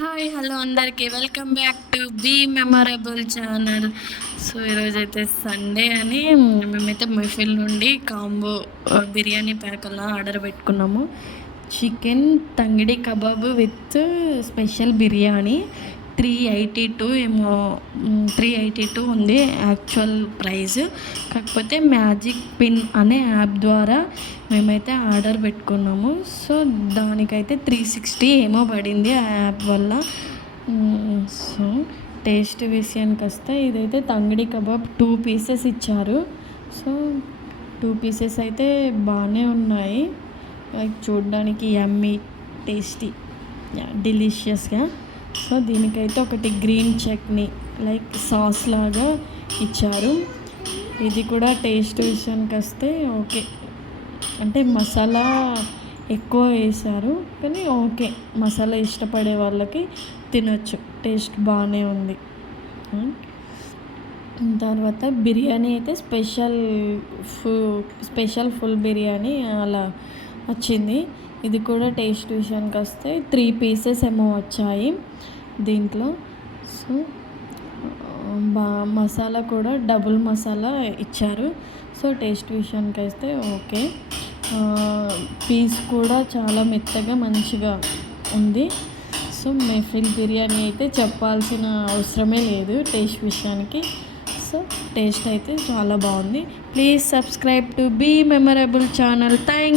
Hi hello అందరికీ welcome back to be memorable channel. So ఈరోజైతే Sunday అని మేమైతే మెఫిల్ నుండి కాంబో బిర్యానీ ప్యాక్ అలా ఆర్డర్ పెట్టుకున్నాము. Chicken tangdi kebab with special biryani 382 ఏమో 382 ఉంది యాక్చువల్ ప్రైస్. కాకపోతే మ్యాజిక్ పిన్ అనే యాప్ ద్వారా మేమైతే ఆర్డర్ పెట్టుకున్నాము. సో దానికైతే 360 ఏమో పడింది ఆ యాప్ వల్ల. సో టేస్ట్ విషయానికి వస్తే ఇదైతే తంగిడి కబాబ్ 2 పీసెస్ ఇచ్చారు. సో 2 పీసెస్ అయితే బాగానే ఉన్నాయి, లైక్ చూడడానికి యమ్మీ టేస్టీ డెలిషియస్గా. సో దీనికైతే ఒకటి గ్రీన్ చట్నీ లైక్ సాస్ లాగా ఇచ్చారు. ఇది కూడా టేస్ట్ విషయానికి వస్తే ఓకే, అంటే మసాలా ఎక్కువ వేశారు కానీ ఓకే, మసాలా ఇష్టపడే వాళ్ళకి తినొచ్చు, టేస్ట్ బాగానే ఉంది. తర్వాత బిర్యానీ అయితే స్పెషల్ ఫుల్ బిర్యానీ అలా వచ్చింది. ఇది కూడా టేస్ట్ విషయానికి వస్తే 3 పీసెస్ ఏమో వచ్చాయి దీంట్లో. సో మసాలా కూడా డబుల్ మసాలా ఇచ్చారు. సో టేస్ట్ విషయానికి వస్తే ఓకే, పీస్ కూడా చాలా మెత్తగా మంచిగా ఉంది. సో మెఫిల్ బిర్యానీ అయితే చెప్పాల్సిన అవసరమే లేదు టేస్ట్ విషయానికి. సో టేస్ట్ అయితే చాలా బాగుంది. Please subscribe to be memorable channel. Thank